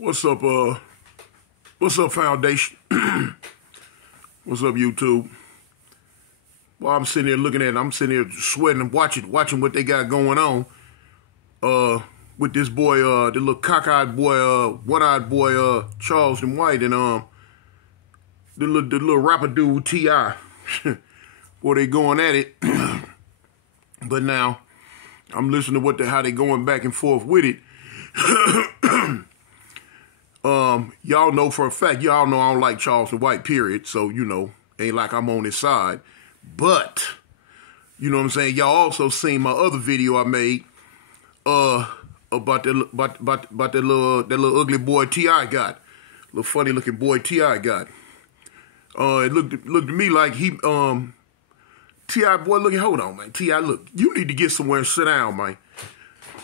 What's up, Foundation? What's up, YouTube? Well, I'm sitting here looking at it. I'm sitting here sweating and watching what they got going on. With this boy, the little cockeyed boy, one-eyed boy, Charleston White, and the little rapper dude, T.I. Boy, they going at it. But now, I'm listening to how they going back and forth with it. Y'all know for a fact, y'all know I don't like Charleston White, period. So, you know, ain't like I'm on his side. But, you know what I'm saying? Y'all also seen my other video I made, about that little ugly boy T.I. got. Little funny looking boy T.I. got. It looked to me like he, T.I. boy, hold on, man. T.I., look, you need to get somewhere and sit down, man.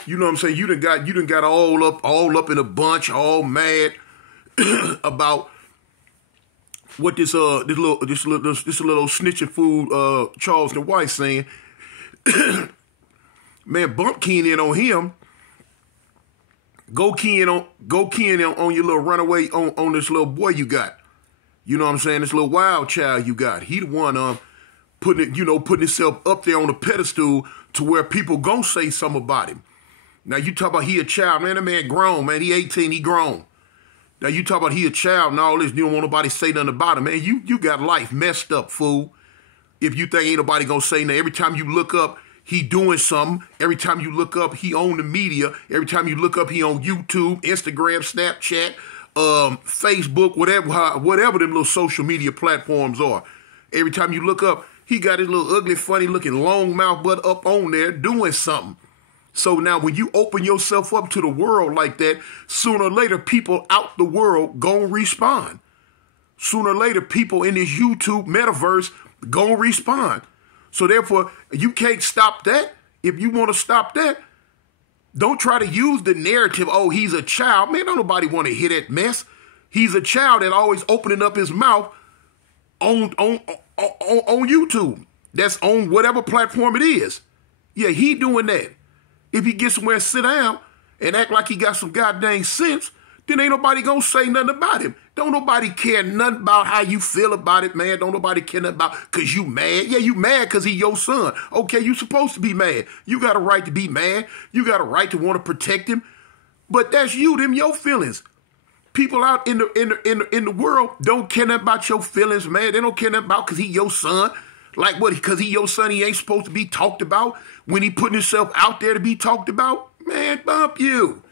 You know what I'm saying? You done got all up in a bunch, all mad about what this little snitching fool Charleston White saying. Man, bump keying in on him. Go keying in on your little runaway on this little boy you got. You know what I'm saying? This little wild child you got. He the one putting himself up there on a pedestal to where people gonna say something about him. Now, you talk about he a child. Man, that man grown, man. He 18, he grown. Now, you talk about he a child and all this. You don't want nobody to say nothing about him. Man, you got life messed up, fool. If you think ain't nobody going to say nothing. Every time you look up, he doing something. Every time you look up, he on the media. Every time you look up, he on YouTube, Instagram, Snapchat, Facebook, whatever them little social media platforms are. Every time you look up, he got his little ugly, funny-looking long mouth butt up on there doing something. So now when you open yourself up to the world like that, sooner or later people out the world gonna respond. Sooner or later people in this YouTube metaverse gonna respond. So therefore, you can't stop that. If you want to stop that, don't try to use the narrative, oh, he's a child. Man, don't nobody want to hear that mess. He's a child that always opening up his mouth on YouTube. That's on whatever platform it is. Yeah, he doing that. If he gets somewhere and sit down and act like he got some goddamn sense, then ain't nobody gonna say nothing about him. Don't nobody care nothing about how you feel about it, man. Don't nobody care nothing about because you mad. Yeah, you mad because he your son. Okay, you supposed to be mad. You got a right to be mad. You got a right to want to protect him. But that's you, them your feelings. People out in the world don't care nothing about your feelings, man. They don't care nothing about because he your son. Like what? Because he your son, he ain't supposed to be talked about when he putting himself out there to be talked about? Man, bump you.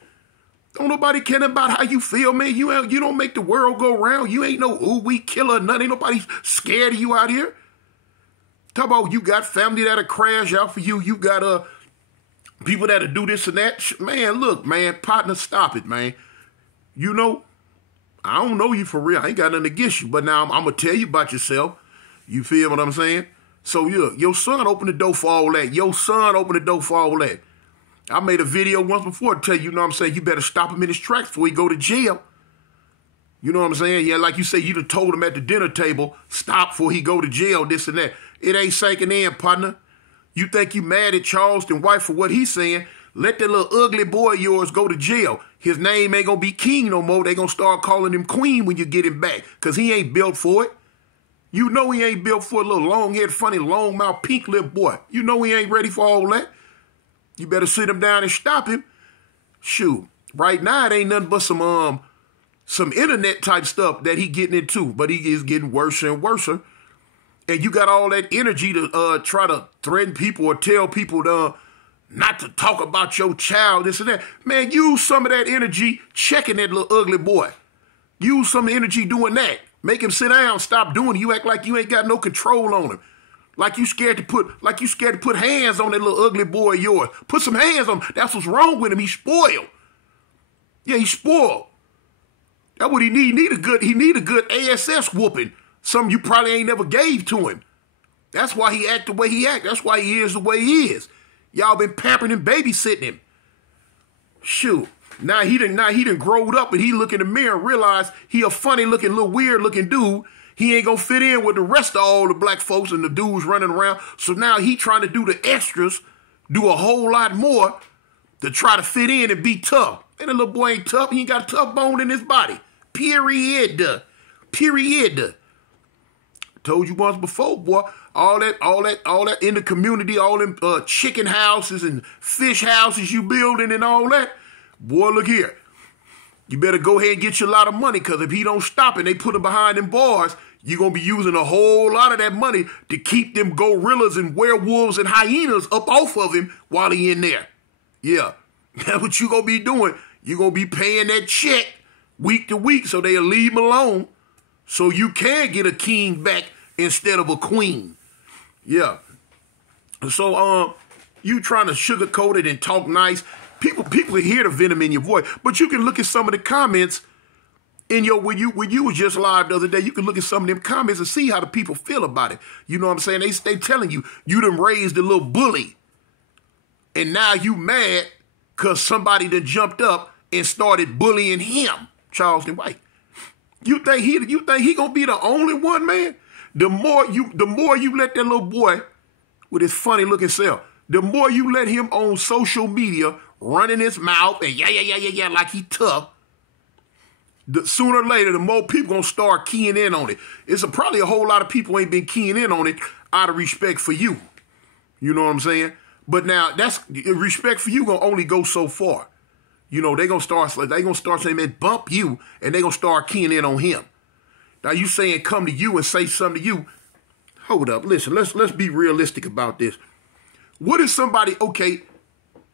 Don't nobody care about how you feel, man. You don't make the world go round. You ain't no ooh-wee killer, nothing. Ain't nobody scared of you out here. Talk about you got family that'll crash out for you. You got people that'll do this and that. Man, look, man, partner, stop it, man. You know, I don't know you for real. I ain't got nothing against you. But now I'm going to tell you about yourself. You feel what I'm saying? So, yeah, your son opened the door for all that. Your son opened the door for all that. I made a video once before to tell you, you know what I'm saying, you better stop him in his tracks before he go to jail. You know what I'm saying? Yeah, like you say, you done told him at the dinner table, stop before he go to jail, this and that. It ain't sinking in, partner. You think you mad at Charleston White for what he's saying? Let that little ugly boy of yours go to jail. His name ain't going to be King no more. They going to start calling him Queen when you get him back because he ain't built for it. You know he ain't built for a little long-haired, funny, long-mouth, pink-lipped boy. You know he ain't ready for all that. You better sit him down and stop him. Shoot, right now it ain't nothing but some internet-type stuff that he getting into, but he is getting worse and worse. And you got all that energy to try to threaten people or tell people not to talk about your child, this and that. Man, use some of that energy checking that little ugly boy. Use some energy doing that. Make him sit down, stop doing it. You act like you ain't got no control on him. Like you scared to put hands on that little ugly boy of yours. Put some hands on him. That's what's wrong with him. He's spoiled. Yeah, he's spoiled. That's what he need. He need a good ASS whooping. Something you probably ain't never gave to him. That's why he act the way he act. That's why he is the way he is. Y'all been pampering and babysitting him. Shoot. Now he done growed up and he look in the mirror and realize he a funny looking, little weird looking dude. He ain't gonna fit in with the rest of all the black folks and the dudes running around. So now he trying to do the extras, do a whole lot more to try to fit in and be tough. And the little boy ain't tough. He ain't got a tough bone in his body. Period. Period. Told you once before, boy. All that in the community, all them chicken houses and fish houses you building and all that. Boy, look here. You better go ahead and get you a lot of money, because if he don't stop and they put him behind them bars, you're going to be using a whole lot of that money to keep them gorillas and werewolves and hyenas up off of him while he in there. Yeah, that's what you going to be doing. You're going to be paying that check week to week so they'll leave him alone so you can get a king back instead of a queen. Yeah. So you trying to sugarcoat it and talk nice. People hear the venom in your voice, but you can look at some of the comments in your when you was just live the other day. You can look at some of them comments and see how the people feel about it. You know what I'm saying? They telling you done raised a little bully, and now you mad because somebody done jumped up and started bullying him, Charleston White. You think he gonna be the only one, man? The more you let that little boy with his funny looking self, the more you let him on social media running his mouth and yeah, like he tough, sooner or later, the more people gonna start keying in on it. It's probably a whole lot of people ain't been keying in on it out of respect for you. You know what I'm saying? But now that's respect for you gonna only go so far. You know, they gonna start saying, man, bump you, and they gonna start keying in on him. Now you saying come to you and say something to you. Hold up, listen, let's be realistic about this. What if somebody, okay,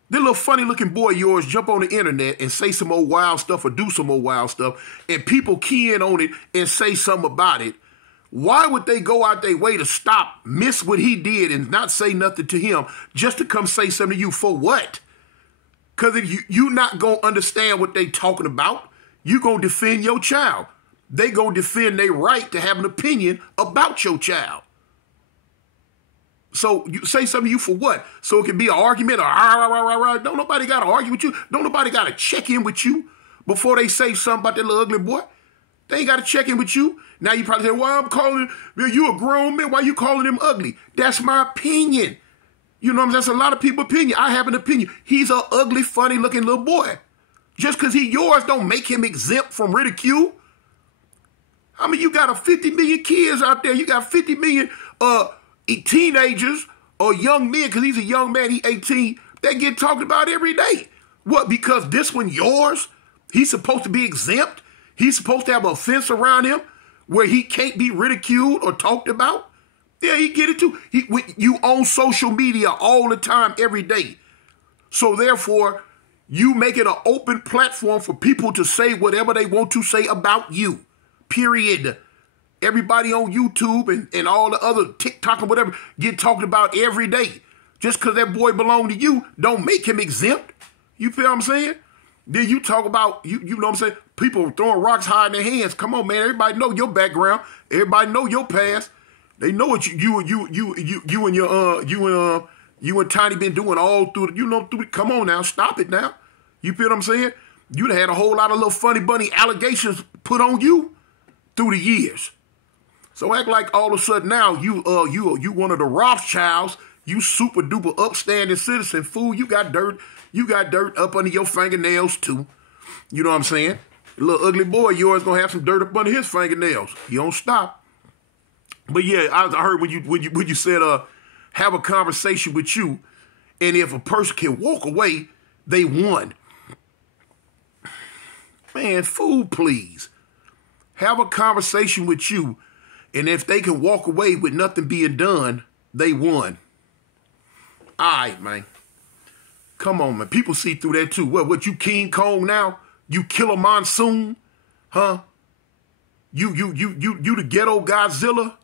this little funny looking boy of yours jump on the internet and say some old wild stuff or do some old wild stuff, and people key in on it and say something about it? Why would they go out their way to miss what he did and not say nothing to him just to come say something to you? For what? Because you not going to understand what they talking about. You going to defend your child. They going to defend their right to have an opinion about your child. So you say something to you for what? So it can be an argument or don't nobody got to argue with you. Don't nobody got to check in with you before they say something about that little ugly boy. They ain't got to check in with you. Now you probably say, well, I'm calling you a grown man. Why you calling him ugly? That's my opinion. You know what I'm saying? That's a lot of people's opinion. I have an opinion. He's an ugly, funny looking little boy. Just because he's yours don't make him exempt from ridicule. I mean, you got 50 million kids out there. You got 50 million teenagers or young men, because he's a young man, he's 18, that get talked about every day. What, because this one yours? He's supposed to be exempt? He's supposed to have a fence around him where he can't be ridiculed or talked about? Yeah, he get it too. You on social media all the time, every day. So therefore, you make it an open platform for people to say whatever they want to say about you. Period. Everybody on YouTube and all the other TikTok and whatever get talked about every day. Just because that boy belong to you don't make him exempt. You feel what I'm saying? Then you talk about, you know what I'm saying, people throwing rocks high in their hands. Come on, man. Everybody know your background. Everybody know your past. They know what you and Tiny been doing all through, come on now, stop it now. You feel what I'm saying? You'd had a whole lot of little funny bunny allegations put on you through the years. So act like all of a sudden now you one of the Rothschilds, you super duper upstanding citizen, fool. You got dirt up under your fingernails too. You know what I'm saying? The little ugly boy yours gonna have some dirt up under his fingernails. He don't stop. But yeah, I heard when you said have a conversation with you, and if a person can walk away, they won. Man, fool, please. Have a conversation with you, and if they can walk away with nothing being done, they won. All right, man. Come on, man. People see through that too. What you King Kong now? You Killer Monsoon? Huh? You the ghetto Godzilla?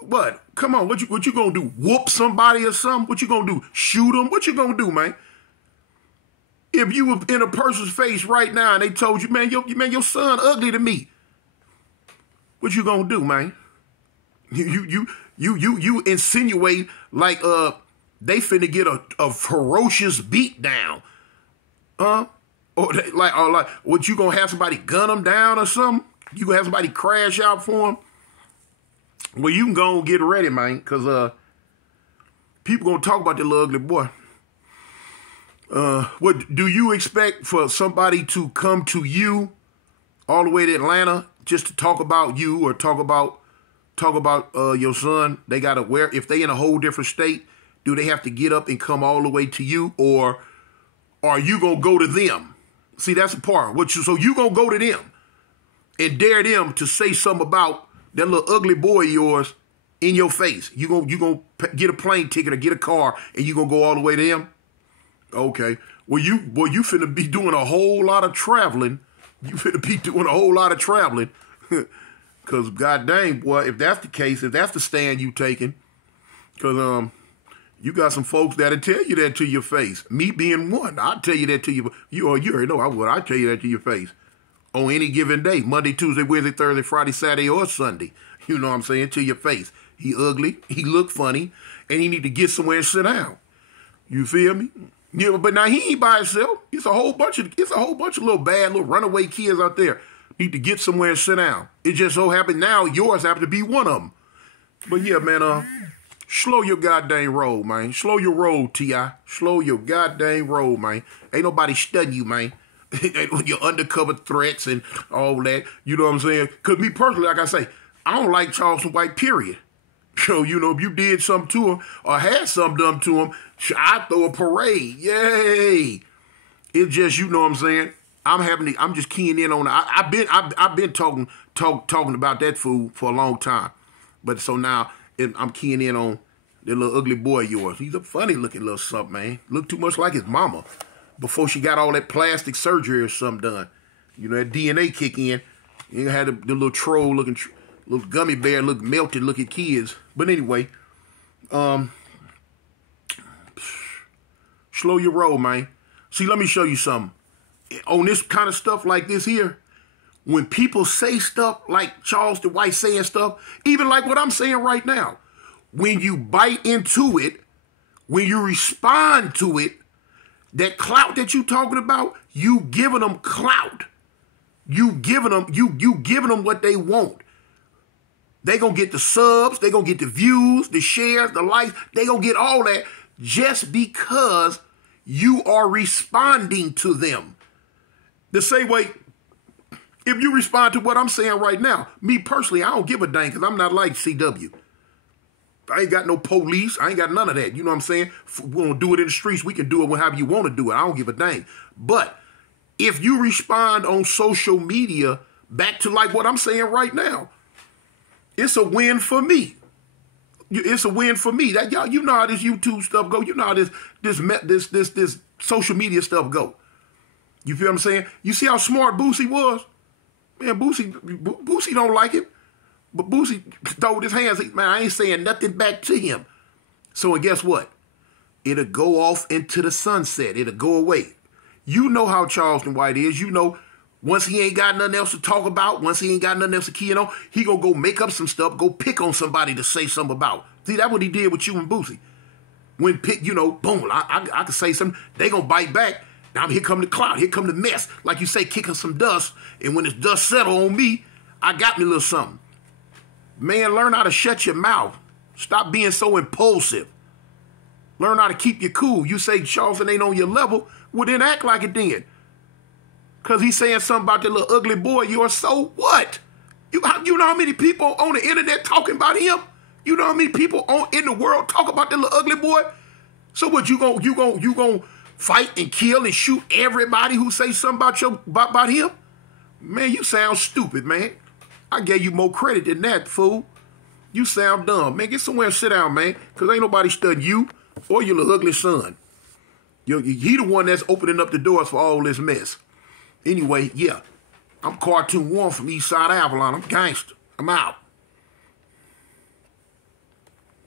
What? Come on, what you gonna do? Whoop somebody or something? What you gonna do? Shoot them? What you gonna do, man? If you were in a person's face right now and they told you, man, your son ugly to me, what you gonna do, man? You insinuate like they finna get a ferocious beat down, huh? Or like what, you gonna have somebody gun them down or something? You gonna have somebody crash out for them? Well, you can go and get ready, man, because people gonna talk about that little ugly boy. What do you expect for somebody to come to you all the way to Atlanta just to talk about you or talk about your son? They gotta wear, if they in a whole different state, do they have to get up and come all the way to you, or are you gonna go to them? See, that's the part. So you gonna go to them and dare them to say something about that little ugly boy of yours in your face? You gonna get a plane ticket or get a car and you gonna go all the way to them? Okay. Well, you finna be doing a whole lot of traveling. You finna be doing a whole lot of traveling. Because, god dang, boy, if that's the case, if that's the stand you taking, because you got some folks that'll tell you that to your face. Me being one, I'll tell you that to you. You already know I would. I'll tell you that to your face. On any given day, Monday, Tuesday, Wednesday, Thursday, Friday, Saturday, or Sunday. You know what I'm saying? To your face. He ugly, he look funny, and he need to get somewhere and sit down. You feel me? Yeah, but now he ain't by himself. It's a whole bunch of little bad little runaway kids out there. Need to get somewhere and sit down. It just so happened now yours happen to be one of them. But yeah, man, slow your goddamn roll, man. Slow your roll, T.I. Slow your goddamn roll, man. Ain't nobody studying you, man. Your undercover threats and all that. You know what I'm saying? Because me personally, like I say, I don't like Charleston White, period. So, you know, if you did something to him or had something done to him, I'd throw a parade. Yay. It's just, you know what I'm saying? I'm just keying in on it. I've been talking about that fool for a long time. But so now I'm keying in on that little ugly boy of yours. He's a funny looking little something, man. Look too much like his mama before she got all that plastic surgery or something done. You know, that DNA kick in. You had the little troll looking, little gummy bear look melted looking kids. But anyway, slow your roll, man. See, let me show you something. On this kind of stuff like this here, when people say stuff like Charleston White saying stuff, even like what I'm saying right now, when you bite into it, when you respond to it, that clout that you talking about, you giving them clout. You giving them what they want. They gonna get the subs, they gonna get the views, the shares, the likes, they gonna get all that just because you are responding to them. The same way, if you respond to what I'm saying right now, me personally, I don't give a dang because I'm not like CW. I ain't got no police. I ain't got none of that. You know what I'm saying? We don't do it in the streets. We can do it however you want to do it. I don't give a dang. But if you respond on social media back to like what I'm saying right now, it's a win for me. It's a win for me. That y'all, you know how this YouTube stuff go. You know how this social media stuff go. You feel what I'm saying? You see how smart Boosie was? Man, Boosie don't like it. But Boosie throwed his hands. Man, I ain't saying nothing back to him. So and guess what? It'll go off into the sunset. It'll go away. You know how Charleston White is. You know, once he ain't got nothing else to talk about, once he ain't got nothing else to key in on, he gonna go make up some stuff, go pick on somebody to say something about. See, that's what he did with you and Boosie. When pick, you know, boom, I could say something, they gonna bite back. Now here come the cloud, here come the mess. Like you say, kicking some dust. And when this dust settle on me, I got me a little something. Man, learn how to shut your mouth. Stop being so impulsive. Learn how to keep you cool. You say Charleston ain't on your level, well then act like it then. Because he's saying something about that little ugly boy of yours, so what? You know how many people on the internet talking about him? You know how many people in the world talk about that little ugly boy? So what, you gonna fight and kill and shoot everybody who say something about him? Man, you sound stupid, man. I gave you more credit than that, fool. You sound dumb. Man, get somewhere and sit down, man, because ain't nobody studying you or your little ugly son. He the one that's opening up the doors for all this mess. Anyway, yeah, I'm Cartoon One from Eastside Avalon. I'm gangster. I'm out.